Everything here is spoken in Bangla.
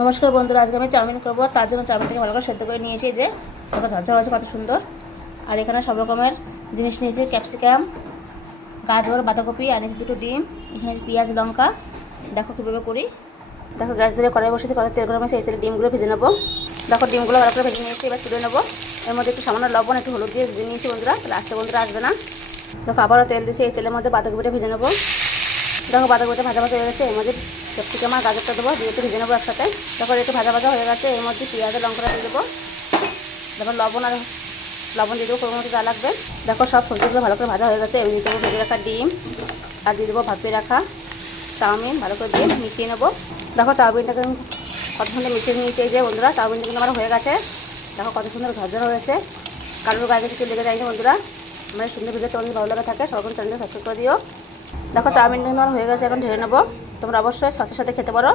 নমস্কার বন্ধুরা, আজকে আমি চাউমিন করবো। তার জন্য চাউমিনটাকে ভালো করে সেদ্ধ করে নিয়েছি। যে দেখো ঝরঝর হয়েছে কত সুন্দর। আর এখানে সব রকমের জিনিস নিয়েছি, ক্যাপসিকাম, গাজর, বাঁধাকপি, আর নিয়েছি দুটো ডিম, এখানে পেঁয়াজ, লঙ্কা। দেখো কীভাবে করি। দেখো গ্যাস ধরে কড়াই বসিয়ে কড়াই তেল গরম হয়েছে, এই তেলে ডিমগুলো ভেজে নেবো। দেখো ডিমগুলো ভালো করে ভেজে নিয়েছি, এবার তুলে নেবো। এর মধ্যে একটু সামান্য লবণ, একটু হলুদ দিয়ে ভেজে নিয়েছি বন্ধুরা, তাহলে আসতে বন্ধুরা আসবে না। দেখো আবারও তেল দিয়েছি, এই তেলের মধ্যে বাঁধাকপিটা ভেজে নেবো। দেখো বাঁধাকপিটা ভাজা ভাজা হয়ে গেছে, এর মধ্যে ক্যাপসিকাম আর গাজরটা দেবো, দিয়ে একটু ভেজে নেবো একসাথে। দেখো একটু ভাজা ভাজা হয়ে গেছে, এর মধ্যে পেঁয়াজ আর লঙ্কাটা দিয়ে দেবো। দেখো লবণ দিয়ে দেবো কোনো মতো যা লাগবে। দেখো সব সবজিগুলো ভালো করে ভাজা হয়ে গেছে, এমনি দেবো ভেজে রাখা ডিম, আর দিয়ে দেবো ভাপিয়ে রাখা চাউমিন, ভালো করে দিয়ে মিশিয়ে নেবো। দেখো চাউমিনটাকে কত সুন্দর মিশিয়ে নিয়েছে। এই যে বন্ধুরা চাউমিনটা কিন্তু আমার হয়ে গেছে। দেখো কত সুন্দর ঝরঝর হয়েছে, কারোর গায়ে কিছু লেগে যায়নি বন্ধুরা। আমার সুন্দর ভিডিও তোমাদের ভালো লাগা থাকে, সরকার চ্যানেলটা সাবস্ক্রাইব করে দিও। দেখো চাউমিনটা কিন্তু আমার হয়ে গেছে, এখন ঢেলে নেবো। তোমরা অবশ্যই সসের সাথে খেতে পারো।